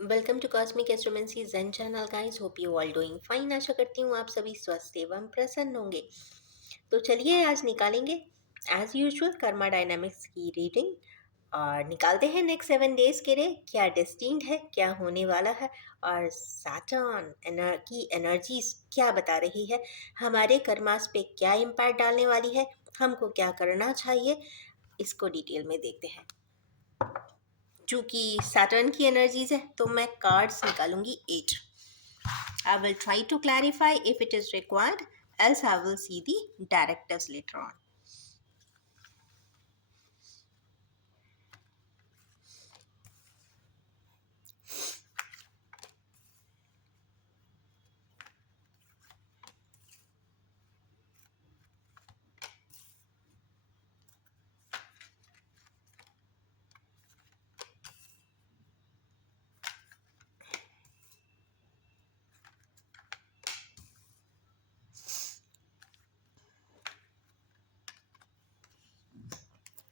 Welcome to cosmic astromancy zen channel guys. Hope you all doing fine. आशा करती हूँ आप सभी स्वस्थ एवं प्रसन्न होंगे। तो चलिए आज निकालेंगे एज यूजुअल कर्मा डायनामिक्स की रीडिंग और निकालते हैं नेक्स्ट 7 डेज के लिए क्या डेस्टिन्ड है, क्या होने वाला है और सैटर्न की एनर्जीज क्या बता रही है, हमारे कर्मास पे क्या इम्पैक्ट डालने वाली है, हमको क्या करना चाहिए, इसको डिटेल में देखते हैं। चूंकि सैटर्न की एनर्जीज है तो मैं cards निकालूंगी 8। I will try to clarify if it is required, else I will see the directives later on.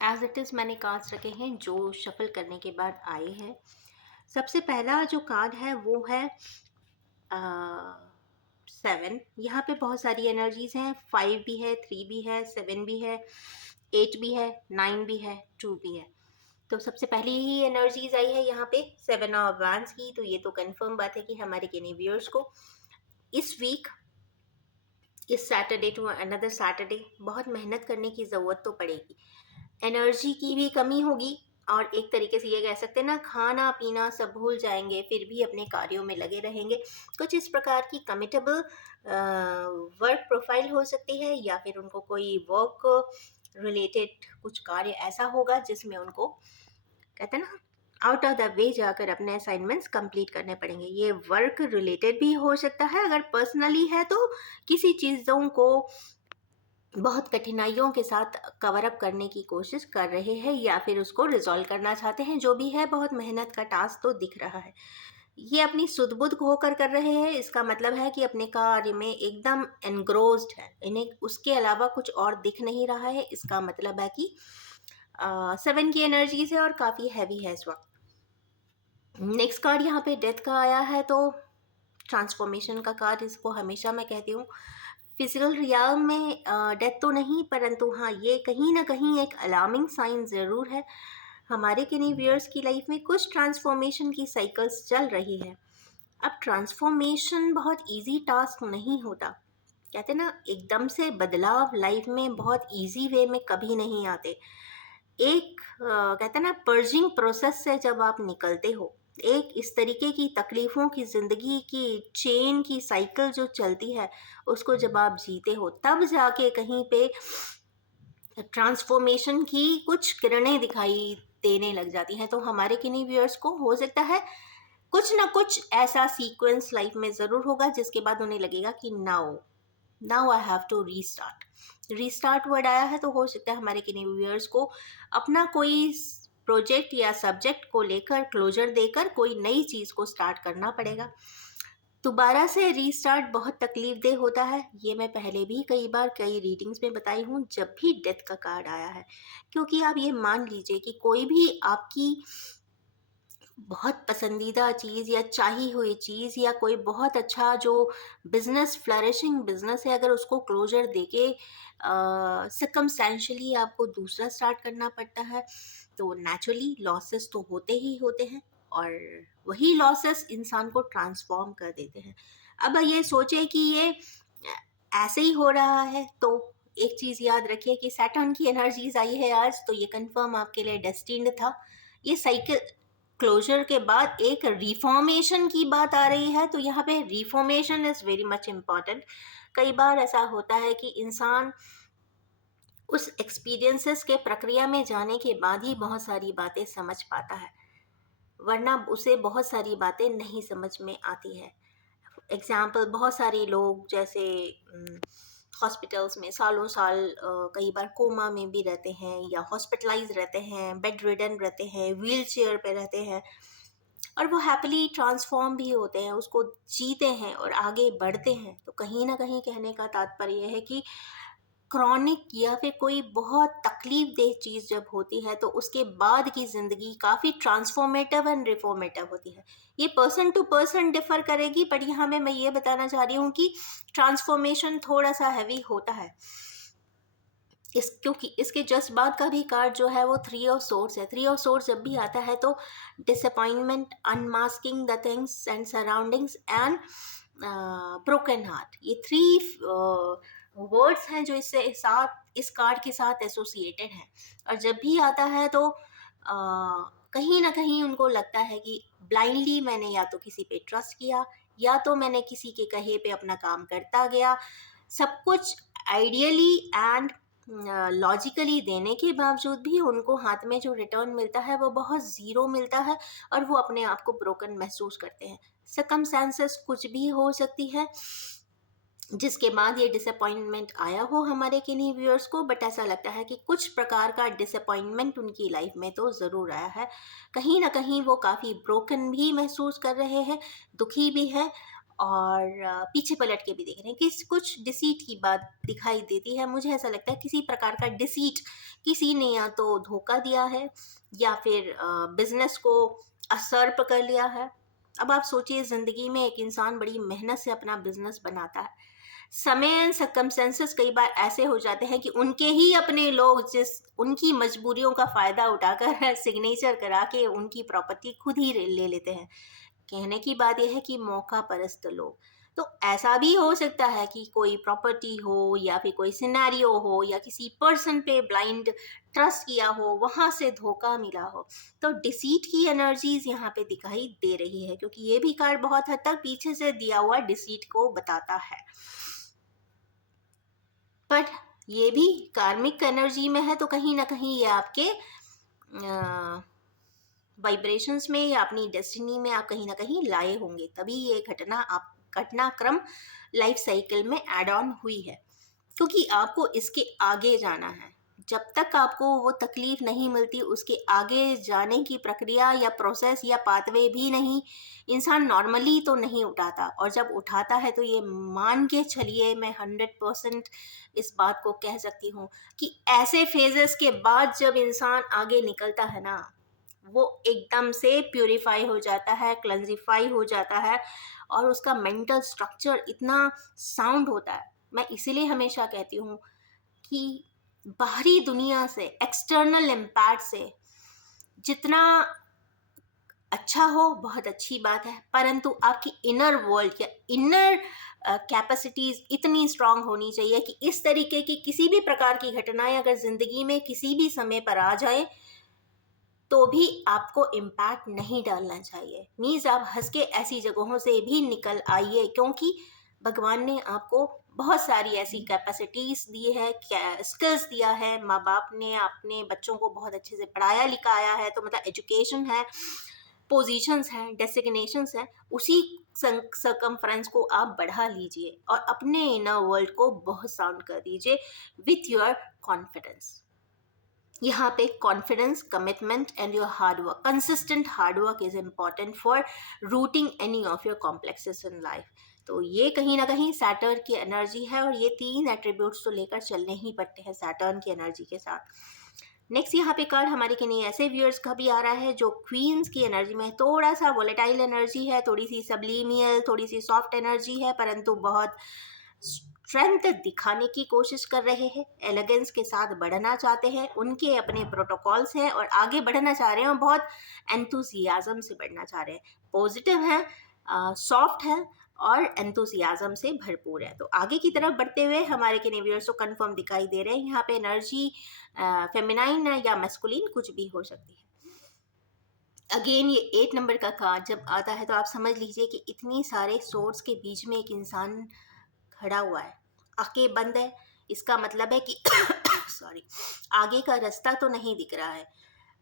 As it is मैंने कार्ड्स रखे हैं जो शफल करने के बाद आए हैं। सबसे पहला जो कार्ड है वो है 7। यहाँ पे बहुत सारी एनर्जीज हैं। 5 भी है, 3 भी है, 7 भी है, 8 भी है, 9 भी है, 2 भी है। तो सबसे पहली ही एनर्जीज आई है यहाँ पे 7 ऑफ वैंस की। तो ये तो कंफर्म बात है कि हमारे किन्हीं व्यूअर्स को इस वीक, इस सैटरडे टू अनदर सैटरडे बहुत मेहनत करने की ज़रूरत तो पड़ेगी। एनर्जी की भी कमी होगी और एक तरीके से ये कह सकते हैं ना, खाना पीना सब भूल जाएंगे फिर भी अपने कार्यों में लगे रहेंगे। कुछ इस प्रकार की कमिटेबल वर्क प्रोफाइल हो सकती है या फिर उनको कोई वर्क रिलेटेड कुछ कार्य ऐसा होगा जिसमें उनको कहते हैं ना आउट ऑफ द वे जाकर अपने असाइनमेंट्स कंप्लीट करने पड़ेंगे। ये वर्क रिलेटेड भी हो सकता है। अगर पर्सनली है तो किसी चीज़ों को बहुत कठिनाइयों के साथ कवर अप करने की कोशिश कर रहे हैं या फिर उसको रिजॉल्व करना चाहते हैं। जो भी है बहुत मेहनत का टास्क तो दिख रहा है। ये अपनी सुध-बुध होकर कर रहे हैं। इसका मतलब है कि अपने कार्य में एकदम एनग्रोस्ड है। इन्हें उसके अलावा कुछ और दिख नहीं रहा है। इसका मतलब है कि 7 की एनर्जीज है और काफ़ी हैवी है इस वक्त। नेक्स्ट कार्ड यहाँ पे डेथ का आया है तो ट्रांसफॉर्मेशन का कार्ड इसको हमेशा मैं कहती हूँ। फिजिकल रियल में डेथ तो नहीं, परंतु हाँ ये कहीं ना कहीं एक अलार्मिंग साइन ज़रूर है। हमारे किन्हीं व्यूअर्स की लाइफ में कुछ ट्रांसफॉर्मेशन की साइकिल्स चल रही है। अब ट्रांसफॉर्मेशन बहुत इजी टास्क नहीं होता। कहते हैं ना एकदम से बदलाव लाइफ में बहुत इजी वे में कभी नहीं आते। एक कहते हैं ना पर्जिंग प्रोसेस से जब आप निकलते हो, एक इस तरीके की तकलीफ़ों की ज़िंदगी की चेन की साइकिल जो चलती है उसको जब आप जीते हो तब जाके कहीं पे ट्रांसफॉर्मेशन की कुछ किरणें दिखाई देने लग जाती हैं। तो हमारे किन्हीं व्यूअर्स को हो सकता है कुछ ना कुछ ऐसा सीक्वेंस लाइफ में ज़रूर होगा जिसके बाद उन्हें लगेगा कि now now I have to restart. Restart word आया है तो हो सकता है हमारे किन्हीं व्यूअर्स को अपना कोई प्रोजेक्ट या सब्जेक्ट को लेकर क्लोजर देकर कोई नई चीज़ को स्टार्ट करना पड़ेगा। दोबारा से रीस्टार्ट बहुत तकलीफ देह होता है। ये मैं पहले भी कई बार कई रीडिंग्स में बताई हूँ जब भी डेथ का कार्ड आया है। क्योंकि आप ये मान लीजिए कि कोई भी आपकी बहुत पसंदीदा चीज़ या चाही हुई चीज़ या कोई बहुत अच्छा जो बिजनेस फ्लरिशिंग बिजनेस है, अगर उसको क्लोजर देके सिकमस्टेंशली आपको दूसरा स्टार्ट करना पड़ता है तो नेचुरली लॉसेस तो होते ही होते हैं और वही लॉसेस इंसान को ट्रांसफॉर्म कर देते हैं। अब ये सोचे कि ये ऐसे ही हो रहा है तो एक चीज़ याद रखिए कि सैटर्न की एनर्जीज आई है आज तो ये कंफर्म आपके लिए डेस्टिन्ड था। ये साइकिल क्लोजर के बाद एक रिफॉर्मेशन की बात आ रही है तो यहाँ पे reformation is very much important. कई बार ऐसा होता है कि इंसान उस एक्सपीरियंसेस के प्रक्रिया में जाने के बाद ही बहुत सारी बातें समझ पाता है, वरना उसे बहुत सारी बातें नहीं समझ में आती है। एग्जाम्पल बहुत सारे लोग जैसे हॉस्पिटल्स में सालों साल कई बार कोमा में भी रहते हैं या हॉस्पिटलाइज रहते हैं, बेड रिडन रहते हैं, व्हील चेयर पे रहते हैं और वो हैप्पीली ट्रांसफॉर्म भी होते हैं, उसको जीते हैं और आगे बढ़ते हैं। तो कहीं ना कहीं कहने का तात्पर्य है कि क्रॉनिक या फिर कोई बहुत तकलीफ देह चीज़ जब होती है तो उसके बाद की ज़िंदगी काफ़ी ट्रांसफॉर्मेटिव एंड रिफॉर्मेटिव होती है। ये पर्सन टू पर्सन डिफ़र करेगी, बट यहाँ में मैं ये बताना चाह रही हूँ कि ट्रांसफॉर्मेशन थोड़ा सा हैवी होता है। क्योंकि इसके जस्ट बाद का भी कार्ड जो है वो थ्री ऑफ सोर्ड्स है। थ्री ऑफ सोर्ड्स जब भी आता है तो disappointment, unmasking the things and surroundings and broken heart, ये थ्री वर्ड्स हैं जो इससे साथ इस कार्ड के साथ एसोसिएटेड हैं। और जब भी आता है तो कहीं ना कहीं उनको लगता है कि ब्लाइंडली मैंने या तो किसी पे ट्रस्ट किया या तो मैंने किसी के कहे पे अपना काम करता गया, सब कुछ आइडियली एंड लॉजिकली देने के बावजूद भी उनको हाथ में जो रिटर्न मिलता है वो बहुत ज़ीरो मिलता है और वो अपने आप को ब्रोकन महसूस करते हैं। सर्कमस्टेंसेस कुछ भी हो सकती है जिसके बाद ये डिसअपॉइंटमेंट आया हो हमारे किन्हीं व्यूअर्स को, बट ऐसा लगता है कि कुछ प्रकार का डिसअपॉइंटमेंट उनकी लाइफ में तो ज़रूर आया है। कहीं ना कहीं वो काफ़ी ब्रोकन भी महसूस कर रहे हैं, दुखी भी हैं और पीछे पलट के भी देख रहे हैं कि कुछ डिसीट की बात दिखाई देती है। मुझे ऐसा लगता है किसी प्रकार का डिसीट, किसी ने या तो धोखा दिया है या फिर बिजनेस को असर पकड़ लिया है। अब आप सोचिए, ज़िंदगी में एक इंसान बड़ी मेहनत से अपना बिजनेस बनाता है, समय एंड सर्कमस्टेंसेस कई बार ऐसे हो जाते हैं कि उनके ही अपने लोग जिस उनकी मजबूरियों का फ़ायदा उठाकर सिग्नेचर करा के उनकी प्रॉपर्टी खुद ही ले लेते हैं। कहने की बात यह है कि मौका परस्त लोग। तो ऐसा भी हो सकता है कि कोई प्रॉपर्टी हो या फिर कोई सिनेरियो हो या किसी पर्सन पे ब्लाइंड ट्रस्ट किया हो, वहां से धोखा मिला हो। तो डिसीट की एनर्जीज यहाँ पे दिखाई दे रही है, क्योंकि ये भी कार्ड बहुत हद तक पीछे से दिया हुआ डिसीट को बताता है। पर ये भी कार्मिक एनर्जी में है, तो कहीं ना कहीं ये आपके वाइब्रेशंस में या अपनी डेस्टिनी में आप कहीं ना कहीं लाए होंगे, तभी ये घटनाक्रम लाइफ साइकिल में एड ऑन हुई है। क्योंकि आपको इसके आगे जाना है। जब तक आपको वो तकलीफ नहीं मिलती, उसके आगे जाने की प्रक्रिया या प्रोसेस या पाथवे भी नहीं इंसान नॉर्मली तो नहीं उठाता। और जब उठाता है तो ये मान के चलिए, मैं 100% इस बात को कह सकती हूँ कि ऐसे फेजेस के बाद जब इंसान आगे निकलता है ना, वो एकदम से प्यूरिफाई हो जाता है, क्लेंजिफाई हो जाता है और उसका मेंटल स्ट्रक्चर इतना साउंड होता है। मैं इसीलिए हमेशा कहती हूँ कि बाहरी दुनिया से, एक्सटर्नल इम्पैक्ट से जितना अच्छा हो बहुत अच्छी बात है, परंतु आपकी इनर वर्ल्ड या इनर कैपेसिटीज इतनी स्ट्रांग होनी चाहिए कि इस तरीके की किसी भी प्रकार की घटनाएं अगर जिंदगी में किसी भी समय पर आ जाए तो भी आपको इम्पैक्ट नहीं डालना चाहिए। मीन्स आप हंस के ऐसी जगहों से भी निकल आइए, क्योंकि भगवान ने आपको बहुत सारी ऐसी कैपेसिटीज दी है, स्किल्स दिया है, माँ बाप ने अपने बच्चों को बहुत अच्छे से पढ़ाया लिखाया है, तो मतलब एजुकेशन है, पोजीशंस हैं, डेसिग्नेशंस हैं, उसी सर्कमफ्रेंस को आप बढ़ा लीजिए और अपने इनर वर्ल्ड को बहुत साउंड कर दीजिए विथ योर कॉन्फिडेंस। यहाँ पे confidence, commitment and your hard work, consistent hard work is important for routing any of your complexes in life. तो ये कहीं ना कहीं सैटर्न की एनर्जी है और ये तीन एट्रीब्यूट्स तो लेकर चलने ही पड़ते हैं सैटर्न की एनर्जी के साथ। नेक्स्ट यहाँ पे कार्ड हमारे के लिए ऐसे व्यूअर्स का भी आ रहा है जो क्वींस की एनर्जी में, थोड़ा सा वोलेटाइल एनर्जी है, थोड़ी सी सबलीमियल, थोड़ी सी सॉफ्ट एनर्जी है, परंतु बहुत स्ट्रेंथ दिखाने की कोशिश कर रहे हैं, एलिगेंस के साथ बढ़ना चाहते हैं, उनके अपने प्रोटोकॉल्स हैं और आगे बढ़ना चाह रहे हैं और बहुत एंथुसियाज्म से बढ़ना चाह रहे हैं, पॉजिटिव है, सॉफ्ट है और एंथुसियाज्म से भरपूर है। तो आगे की तरफ बढ़ते हुए हमारे के व्यूअर्स को कंफर्म दिखाई दे रहे हैं। यहाँ पे एनर्जी फेमिनाइन या मैस्कुलिन कुछ भी हो सकती है। अगेन ये 8 नंबर का कार्ड जब आता है तो आप समझ लीजिए कि इतनी सारे सोर्स के बीच में एक इंसान खड़ा हुआ है, आंखें बंद है, इसका मतलब है कि सॉरी, आगे का रास्ता तो नहीं दिख रहा है,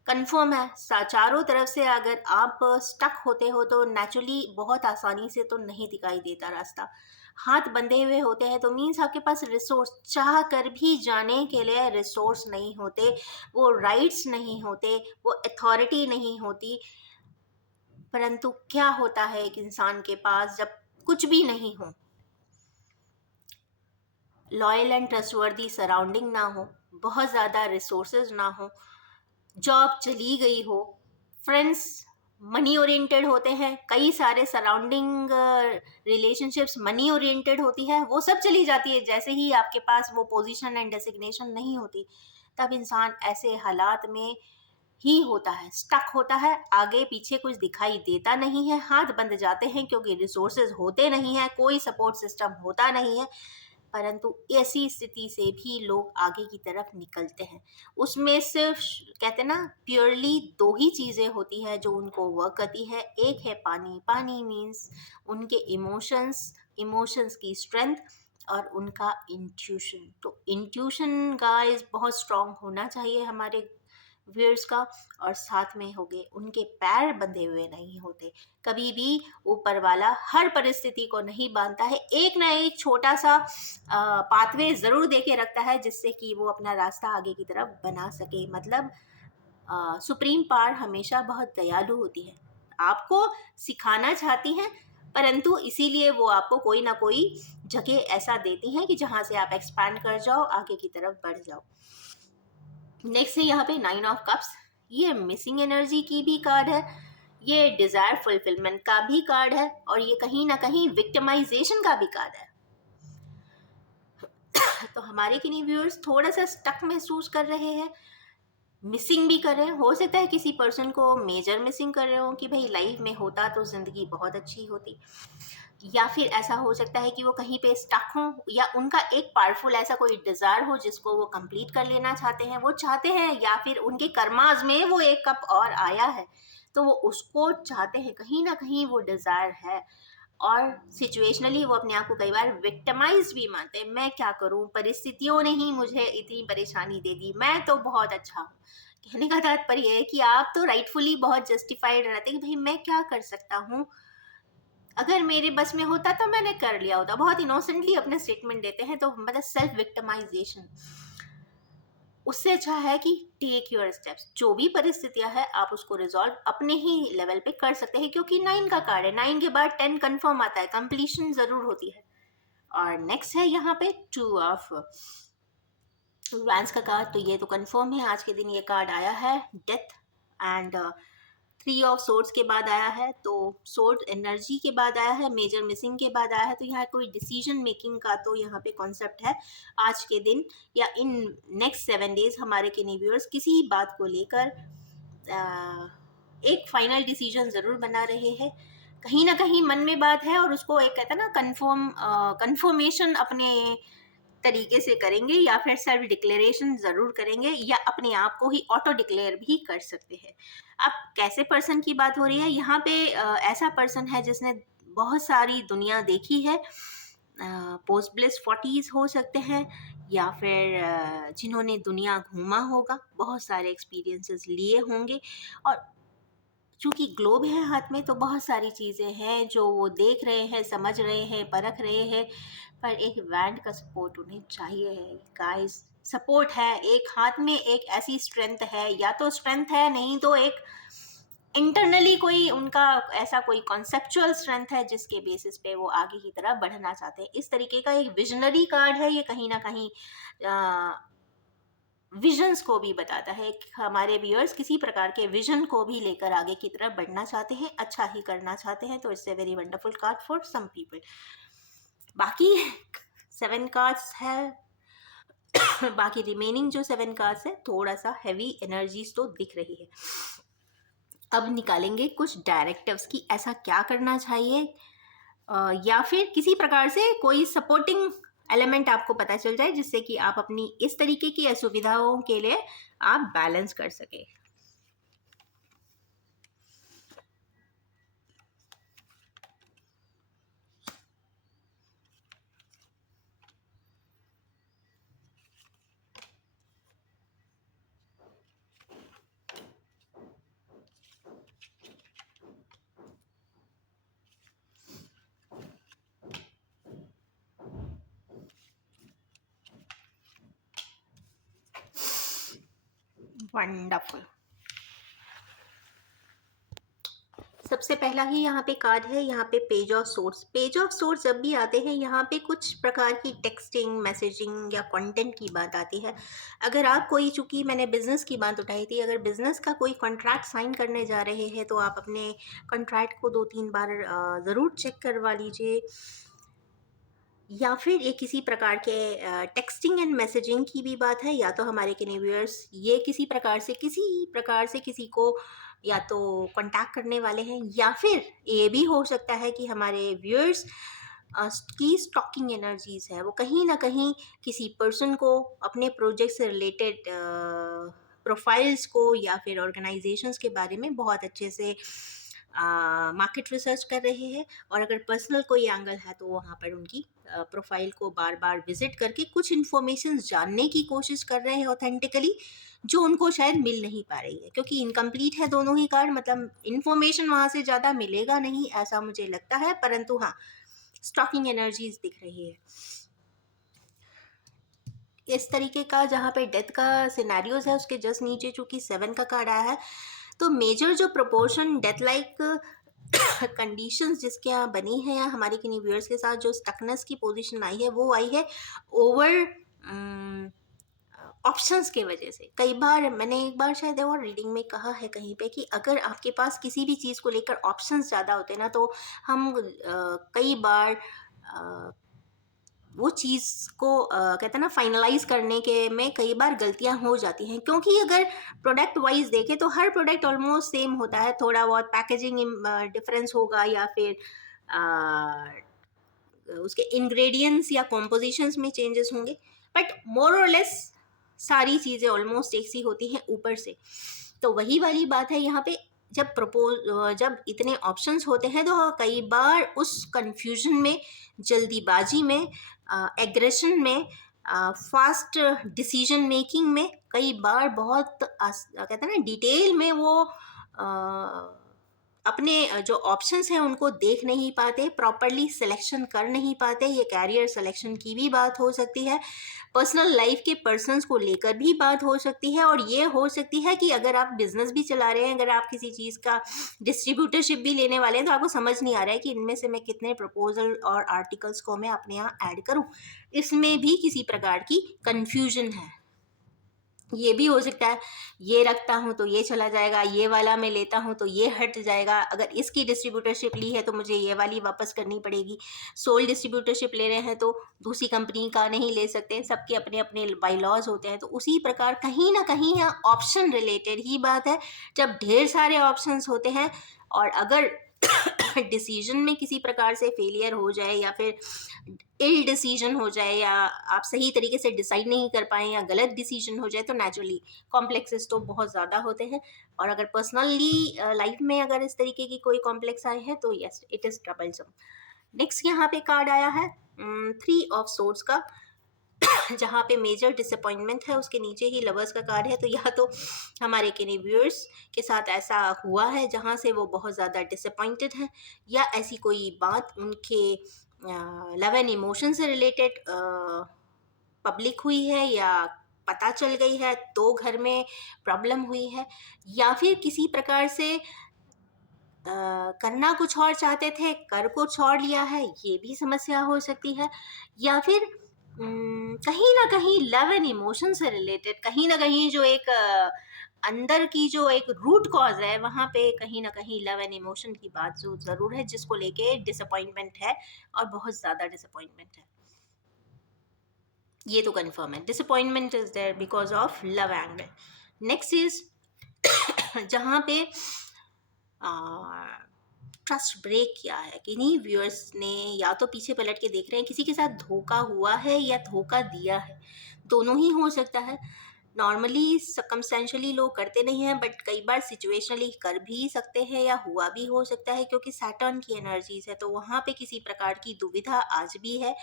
कंफर्म है चारों तरफ से अगर आप स्टक होते हो तो नेचुरली बहुत आसानी से तो नहीं दिखाई देता रास्ता, हाथ बंधे हुए होते हैं तो मीन्स आपके पास रिसोर्स, चाह कर भी जाने के लिए रिसोर्स नहीं होते, वो राइट्स नहीं होते, वो अथॉरिटी नहीं होती। परंतु क्या होता है एक इंसान के पास जब कुछ भी नहीं हो, लॉयल एंड ट्रस्टवर्दी सराउंडिंग ना हो, बहुत ज़्यादा रिसोर्सेज ना हो, जॉब चली गई हो, फ्रेंड्स मनी ओरिएंटेड होते हैं, कई सारे सराउंडिंग रिलेशनशिप्स मनी ओरिएंटेड होती है, वो सब चली जाती है जैसे ही आपके पास वो पोजीशन एंड डेसिग्नेशन नहीं होती। तब इंसान ऐसे हालात में ही होता है, स्टक होता है, आगे पीछे कुछ दिखाई देता नहीं है, हाथ बंद जाते हैं क्योंकि रिसोर्सेज होते नहीं है, कोई सपोर्ट सिस्टम होता नहीं है। परंतु ऐसी स्थिति से भी लोग आगे की तरफ निकलते हैं। उसमें सिर्फ कहते हैं ना, प्योरली दो ही चीज़ें होती है जो उनको वर्क करती है। एक है पानी, पानी मीन्स उनके इमोशंस, इमोशंस की स्ट्रेंथ और उनका इंट्यूशन। तो इंट्यूशन गाइस बहुत स्ट्रांग होना चाहिए हमारे व्यूअर्स का। और साथ में हो गए, उनके पैर बंधे हुए नहीं होते। कभी भी ऊपर वाला हर परिस्थिति को नहीं बांधता है, एक ना एक छोटा सा पाथवे जरूर दे के रखता है जिससे कि वो अपना रास्ता आगे की तरफ बना सके। मतलब सुप्रीम पावर हमेशा बहुत दयालु होती है, आपको सिखाना चाहती है, परंतु इसीलिए वो आपको कोई ना कोई जगह ऐसा देती है कि जहाँ से आप एक्सपैंड कर जाओ, आगे की तरफ बढ़ जाओ। नेक्स्ट है यहाँ पे 9 ऑफ कप्स। ये मिसिंग एनर्जी की भी कार्ड है, ये डिजायर फुलफिलमेंट का भी कार्ड है, और ये कहीं ना कहीं विक्टिमाइजेशन का भी कार्ड है। तो हमारे किन्हीं व्यूअर्स थोड़ा सा स्टक महसूस कर रहे हैं, मिसिंग भी कर रहे हैं। हो सकता है किसी पर्सन को मेजर मिसिंग कर रहे हो कि भाई लाइफ में होता तो जिंदगी बहुत अच्छी होती, या फिर ऐसा हो सकता है कि वो कहीं पे स्टक हो, या उनका एक पावरफुल ऐसा कोई डिजायर हो जिसको वो कंप्लीट कर लेना चाहते हैं, वो चाहते हैं, या फिर उनके कर्माज में वो एक कप और आया है तो वो उसको चाहते हैं, कहीं ना कहीं वो डिजायर है। और सिचुएशनली वो अपने आप को कई बार विक्टिमाइज भी मानते हैं, मैं क्या करूं, परिस्थितियों ने ही मुझे इतनी परेशानी दे दी, मैं तो बहुत अच्छा हूँ। कहने का तात्पर्य है कि आप तो राइटफुली बहुत जस्टिफाइड रहते हैं कि भाई मैं क्या कर सकता हूँ, अगर मेरे बस में होता तो मैंने कर लिया होता। बहुत इनोसेंटली अपने स्टेटमेंट देते हैं, तो मतलब सेल्फ विक्टिमाइजेशन। उससे अच्छा है कि टेक योर स्टेप्स, जो भी परिस्थितियां है आप उसको रिजॉल्व अपने ही लेवल पे कर सकते हैं, क्योंकि 9 का कार्ड है, 9 के बाद 10 कंफर्म आता है, कंप्लीशन जरूर होती है। और नेक्स्ट है यहाँ पे 2 ऑफ वैंस का कार्ड। तो ये तो कंफर्म है, आज के दिन ये कार्ड आया है, डेथ एंड 3 ऑफ सोर्ड्स के बाद आया है, तो सोर्ड एनर्जी के बाद आया है, मेजर मिसिंग के बाद आया है। तो यहाँ कोई डिसीजन मेकिंग का तो यहाँ पे कॉन्सेप्ट है आज के दिन, या इन नेक्स्ट 7 डेज हमारे किन्हीं व्यूअर्स किसी बात को लेकर एक फाइनल डिसीजन ज़रूर बना रहे हैं। कहीं ना कहीं मन में बात है और उसको एक कहता है ना कंफर्मेशन अपने तरीके से करेंगे, या फिर सेल्फ डिक्लेरेशन ज़रूर करेंगे, या अपने आप को ही ऑटो डिक्लेयर भी कर सकते हैं। अब कैसे पर्सन की बात हो रही है यहाँ पे, ऐसा पर्सन है जिसने बहुत सारी दुनिया देखी है, पोस्ट ब्लिस 40s हो सकते हैं, या फिर जिन्होंने दुनिया घूमा होगा, बहुत सारे एक्सपीरियंसेस लिए होंगे। और चूंकि ग्लोब है हाथ में, तो बहुत सारी चीज़ें हैं जो वो देख रहे हैं, समझ रहे हैं, परख रहे हैं, पर एक वैंड का सपोर्ट उन्हें चाहिए है गाइस। सपोर्ट है, एक हाथ में एक ऐसी स्ट्रेंथ है, या तो स्ट्रेंथ है, नहीं तो एक इंटरनली कोई उनका ऐसा कोई कॉन्सेप्चुअल स्ट्रेंथ है जिसके बेसिस पे वो आगे की तरफ बढ़ना चाहते हैं। इस तरीके का एक विजनरी कार्ड है ये, कहीं ना कहीं विजन्स को भी बताता है कि हमारे व्यूअर्स किसी प्रकार के विजन को भी लेकर आगे की तरफ बढ़ना चाहते हैं, अच्छा ही करना चाहते हैं। तो it's a very wonderful card for some people. बाकी 7 कार्ड्स है, बाकी रिमेनिंग जो 7 कार्ड्स है, थोड़ा सा हैवी एनर्जीज तो दिख रही है। अब निकालेंगे कुछ डायरेक्टिव्स की ऐसा क्या करना चाहिए, या फिर किसी प्रकार से कोई सपोर्टिंग एलिमेंट आपको पता चल जाए जिससे कि आप अपनी इस तरीके की असुविधाओं के लिए आप बैलेंस कर सके। वंडरफुल। सबसे पहला ही यहाँ पे कार्ड है, यहाँ पे page of source. Page of source जब भी आते हैं यहाँ पे कुछ प्रकार की टेक्सटिंग, मैसेजिंग या कंटेंट की बात आती है। अगर आप कोई, चूँकि मैंने बिज़नेस की बात उठाई थी, अगर बिज़नेस का कोई कॉन्ट्रैक्ट साइन करने जा रहे हैं तो आप अपने कॉन्ट्रैक्ट को 2-3 बार ज़रूर चेक करवा लीजिए। या फिर ये किसी प्रकार के टेक्सटिंग एंड मैसेजिंग की भी बात है, या तो हमारे किन्हीं व्यूअर्स ये किसी प्रकार से किसी को या तो कांटेक्ट करने वाले हैं, या फिर ये भी हो सकता है कि हमारे व्यूअर्स की स्टॉकिंग एनर्जीज है, वो कहीं ना कहीं किसी पर्सन को अपने प्रोजेक्ट से रिलेटेड प्रोफाइल्स को या फिर ऑर्गेनाइजेशंस के बारे में बहुत अच्छे से मार्केट रिसर्च कर रहे हैं। और अगर पर्सनल कोई एंगल है तो वहाँ पर उनकी प्रोफाइल को बार बार विजिट करके कुछ इन्फॉर्मेशन जानने की कोशिश कर रहे हैं ऑथेंटिकली, जो उनको शायद मिल नहीं पा रही है, क्योंकि इनकम्प्लीट है दोनों ही कार्ड, मतलब इन्फॉर्मेशन वहाँ से ज़्यादा मिलेगा नहीं ऐसा मुझे लगता है, परंतु हाँ स्टॉकिंग एनर्जीज दिख रही है इस तरीके का। जहाँ पे डेथ का सिनेरियोज है उसके जस्ट नीचे चूँकि 7 का कार्ड आया है, तो मेजर जो प्रोपोर्शन डेथ लाइक कंडीशंस जिसके यहाँ बनी है या हमारे किन्हीं व्यूअर्स के साथ जो स्टकनेस की पोजीशन आई है वो आई है ओवर ऑप्शंस के वजह से। कई बार मैंने एक बार शायद और रीडिंग में कहा है कहीं पे कि अगर आपके पास किसी भी चीज़ को लेकर ऑप्शंस ज़्यादा होते हैं ना, तो हम कई बार वो चीज़ को कहते हैं ना फाइनलाइज करने के में कई बार गलतियां हो जाती हैं, क्योंकि अगर प्रोडक्ट वाइज देखें तो हर प्रोडक्ट ऑलमोस्ट सेम होता है, थोड़ा बहुत पैकेजिंग डिफरेंस होगा या फिर उसके इंग्रेडिएंट्स या कॉम्पोजिशंस में चेंजेस होंगे, बट मोर और लेस सारी चीज़ें ऑलमोस्ट एक सी होती हैं ऊपर से। तो वही वाली बात है यहाँ पे, जब इतने ऑप्शंस होते हैं तो कई बार उस कंफ्यूजन में, जल्दीबाजी में, एग्रेशन में, फास्ट डिसीजन मेकिंग में कई बार बहुत कहते हैं ना डिटेल में वो अपने जो ऑप्शंस हैं उनको देख नहीं पाते, प्रॉपरली सिलेक्शन कर नहीं पाते। ये कैरियर सिलेक्शन की भी बात हो सकती है, पर्सनल लाइफ के पर्सन्स को लेकर भी बात हो सकती है, और ये हो सकती है कि अगर आप बिजनेस भी चला रहे हैं, अगर आप किसी चीज़ का डिस्ट्रीब्यूटरशिप भी लेने वाले हैं, तो आपको समझ नहीं आ रहा है कि इनमें से मैं कितने प्रपोजल और आर्टिकल्स को मैं अपने यहाँ ऐड करूँ। इसमें भी किसी प्रकार की कन्फ्यूजन है। ये भी हो सकता है ये रखता हूँ तो ये चला जाएगा, ये वाला मैं लेता हूँ तो ये हट जाएगा, अगर इसकी डिस्ट्रीब्यूटरशिप ली है तो मुझे ये वाली वापस करनी पड़ेगी, सोल डिस्ट्रीब्यूटरशिप ले रहे हैं तो दूसरी कंपनी का नहीं ले सकते, सबके अपने अपने बाई लॉज होते हैं। तो उसी प्रकार कहीं ना कहीं यहाँ ऑप्शन रिलेटेड ही बात है। जब ढेर सारे ऑप्शंस होते हैं और अगर डिसीजन में किसी प्रकार से फेलियर हो जाए या फिर इल डिसीजन हो जाए, या आप सही तरीके से डिसाइड नहीं कर पाए या गलत डिसीजन हो जाए, तो नेचुरली कॉम्प्लेक्सेस तो बहुत ज़्यादा होते हैं। और अगर पर्सनली लाइफ में अगर इस तरीके की कोई कॉम्प्लेक्स आए हैं तो yes it is troublesome. Next यहाँ पे कार्ड आया है 3 ऑफ सोर्ड्स का, जहाँ पे मेजर डिसअपॉइंटमेंट है, उसके नीचे ही लवर्स का कार्ड है। तो या तो हमारे किन्हीं व्यूअर्स के साथ ऐसा हुआ है जहाँ से वो बहुत ज़्यादा डिसअपॉइंटेड हैं, या ऐसी कोई बात उनके लव एंड इमोशन से रिलेटेड पब्लिक हुई है या पता चल गई है तो घर में प्रॉब्लम हुई है, या फिर किसी प्रकार से करना कुछ और चाहते थे कर कुछ और लिया है, ये भी समस्या हो सकती है। या फिर कहीं ना कहीं लव एंड इमोशन से रिलेटेड कहीं ना कहीं जो एक अंदर की जो एक रूट कॉज है वहाँ पे कहीं ना कहीं लव एंड इमोशन की बात जो ज़रूर है, जिसको लेके डिसअपॉइंटमेंट है और बहुत ज़्यादा डिसअपॉइंटमेंट है। ये तो कंफर्म है, disappointment is there because of love angle. Next is जहाँ पे ट्रस्ट ब्रेक किया है, किन्हीं व्यूअर्स ने या तो पीछे पलट के देख रहे हैं, किसी के साथ धोखा हुआ है या धोखा दिया है, दोनों ही हो सकता है। नॉर्मली सकमस्टेंशली लोग करते नहीं हैं, बट कई बार सिचुएशनली कर भी सकते हैं या हुआ भी हो सकता है, क्योंकि सैटर्न की एनर्जीज है तो वहाँ पे किसी प्रकार की दुविधा आज भी है।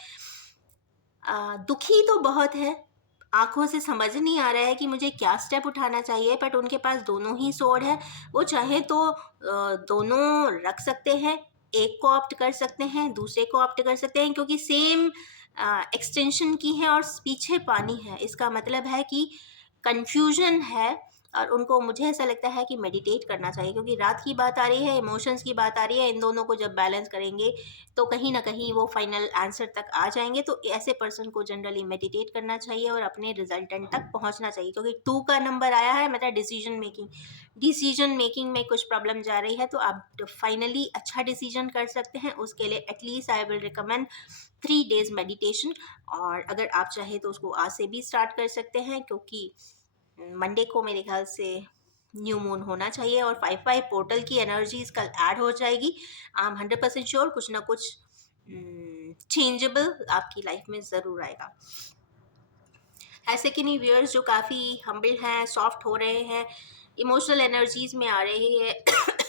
दुखी तो बहुत है, आंखों से समझ नहीं आ रहा है कि मुझे क्या स्टेप उठाना चाहिए, बट उनके पास दोनों ही सोर्ड है, वो चाहे तो दोनों रख सकते हैं, एक को ऑप्ट कर सकते हैं, दूसरे को ऑप्ट कर सकते हैं, क्योंकि सेम एक्सटेंशन की है और पीछे पानी है। इसका मतलब है कि कंफ्यूजन है और उनको मुझे ऐसा लगता है कि मेडिटेट करना चाहिए, क्योंकि रात की बात आ रही है, इमोशंस की बात आ रही है, इन दोनों को जब बैलेंस करेंगे तो कहीं ना कहीं वो फाइनल आंसर तक आ जाएंगे। तो ऐसे पर्सन को जनरली मेडिटेट करना चाहिए और अपने रिजल्टेंट तक पहुंचना चाहिए, क्योंकि 2 का नंबर आया है, मतलब डिसीजन मेकिंग में कुछ प्रॉब्लम जा रही है, तो आप फाइनली अच्छा डिसीजन कर सकते हैं। उसके लिए at least I will recommend 3 days meditation. और अगर आप चाहें तो उसको आज से भी स्टार्ट कर सकते हैं, क्योंकि मंडे को मेरे ख्याल से न्यू मून होना चाहिए और 5-5 पोर्टल की एनर्जीज कल ऐड हो जाएगी। आई एम 100% श्योर कुछ ना कुछ चेंजेबल आपकी लाइफ में ज़रूर आएगा। ऐसे कि नहीं व्यूअर्स जो काफ़ी हम्बल हैं, सॉफ्ट हो रहे हैं, इमोशनल एनर्जीज में आ रहे हैं,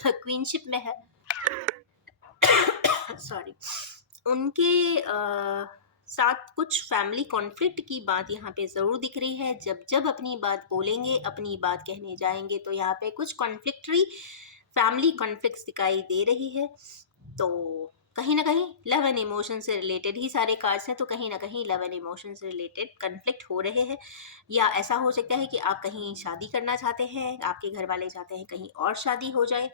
क्वीनशिप में है, सॉरी, उनके साथ कुछ फैमिली कॉन्फ्लिक्ट की बात यहाँ पे ज़रूर दिख रही है। जब जब अपनी बात बोलेंगे, अपनी बात कहने जाएंगे, तो यहाँ पे कुछ कॉन्फ्लिक्टरी फैमिली कॉन्फ्लिक्ट्स दिखाई दे रही है। तो कहीं ना कहीं लव एंड इमोशन से रिलेटेड ही सारे कार्ड्स हैं, तो कहीं ना कहीं लव एंड इमोशन से रिलेटेड कन्फ्लिक्ट हो रहे हैं। या ऐसा हो सकता है कि आप कहीं शादी करना चाहते हैं, आपके घर वाले चाहते हैं कहीं और शादी हो जाए,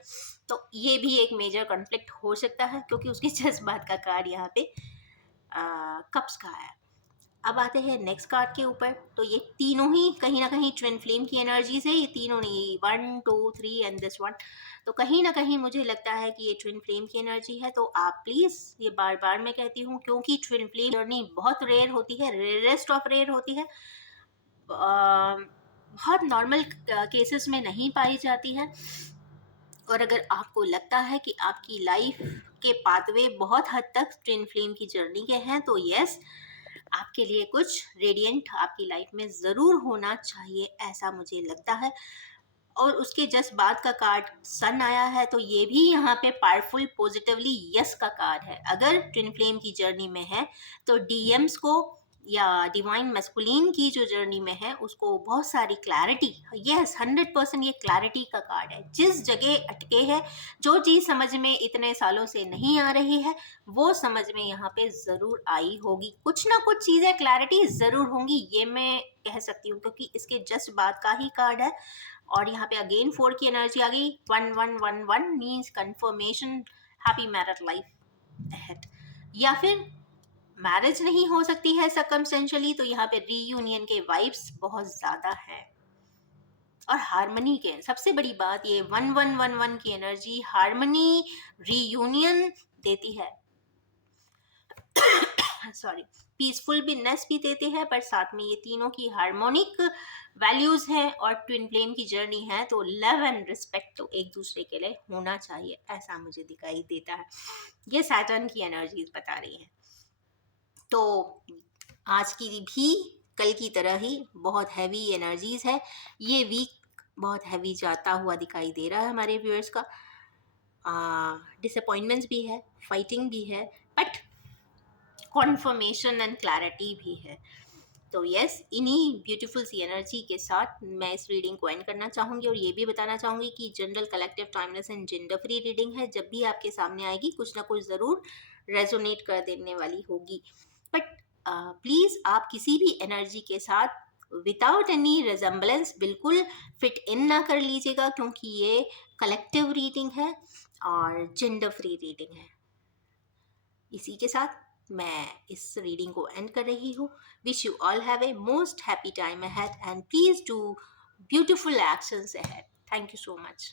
तो ये भी एक मेजर कॉन्फ्लिक्ट हो सकता है, क्योंकि उसके जज्बात का कार्ड यहाँ पे कप्स का है। अब आते हैं नेक्स्ट कार्ड के ऊपर। तो ये तीनों ही कहीं ना कहीं ट्विन फ्लेम की एनर्जीज है, ये तीनों नहीं, 1 2 3 एंड दिस वन। तो कहीं ना कहीं मुझे लगता है कि ये ट्विन फ्लेम की एनर्जी है। तो आप प्लीज़, ये बार बार मैं कहती हूँ, क्योंकि ट्विन फ्लेम जर्नी बहुत रेयर होती है, रेयरेस्ट ऑफ रेयर होती है, बहुत नॉर्मल केसेस में नहीं पाई जाती है। और अगर आपको लगता है कि आपकी लाइफ के पाथवे बहुत हद तक ट्विन फ्लेम की जर्नी के हैं, तो यस, आपके लिए कुछ रेडिएंट आपकी लाइफ में ज़रूर होना चाहिए, ऐसा मुझे लगता है। और उसके जस्ट बाद का कार्ड सन आया है, तो ये भी यहाँ पे पावरफुल पॉजिटिवली यस का कार्ड है। अगर ट्विन फ्लेम की जर्नी में है तो डीएम्स को या डिवाइन मैस्कुलिन की जो जर्नी में है उसको बहुत सारी क्लैरिटी, यस 100% ये क्लैरिटी का कार्ड है। जिस जगह अटके हैं, जो चीज़ समझ में इतने सालों से नहीं आ रही है, वो समझ में यहाँ पे ज़रूर आई होगी। कुछ ना कुछ चीज़ें क्लैरिटी ज़रूर होंगी, ये मैं कह सकती हूँ, क्योंकि इसके जस्ट बाद का ही कार्ड है। और यहाँ पे अगेन 4 की एनर्जी आ गई, 1111 means confirmation, happy married life ahead. या फिर मैरिज नहीं हो सकती है सर्कमस्टेंशियली, तो यहाँ पे रीयूनियन के वाइब्स बहुत ज़्यादा है। और हारमनी के सबसे बड़ी बात, ये 1111 की एनर्जी हारमनी, रीयूनियन देती है, सॉरी, पीसफुलनेस भी देते हैं, पर साथ में ये तीनों की हार्मोनिक वैल्यूज हैं और ट्विन फ्लेम की जर्नी है, तो लव एंड रिस्पेक्ट तो एक दूसरे के लिए होना चाहिए, ऐसा मुझे दिखाई देता है। ये सैटर्न की एनर्जीज बता रही है। तो आज की भी कल की तरह ही बहुत हैवी एनर्जीज है। ये वीक बहुत हैवी जाता हुआ दिखाई दे रहा है हमारे व्यूअर्स का। डिसअपॉइंटमेंट्स भी है, फाइटिंग भी है, बट कॉन्फर्मेशन एंड क्लैरिटी भी है। तो यस, इन्हीं ब्यूटीफुल सी एनर्जी के साथ मैं इस रीडिंग को एंड करना चाहूँगी, और ये भी बताना चाहूँगी कि general collective timeless and gender free reading है। जब भी आपके सामने आएगी कुछ ना कुछ ज़रूर रेजोनेट कर देने वाली होगी, बट प्लीज़ आप किसी भी एनर्जी के साथ विदाउट एनी रिजेम्बलेंस बिल्कुल फिट इन ना कर लीजिएगा, क्योंकि ये कलेक्टिव रीडिंग है और जेंडर फ्री रीडिंग है। इसी के साथ मैं इस रीडिंग को एंड कर रही हूँ। Wish you all have a most happy time ahead and please do beautiful actions ahead. Thank you so much.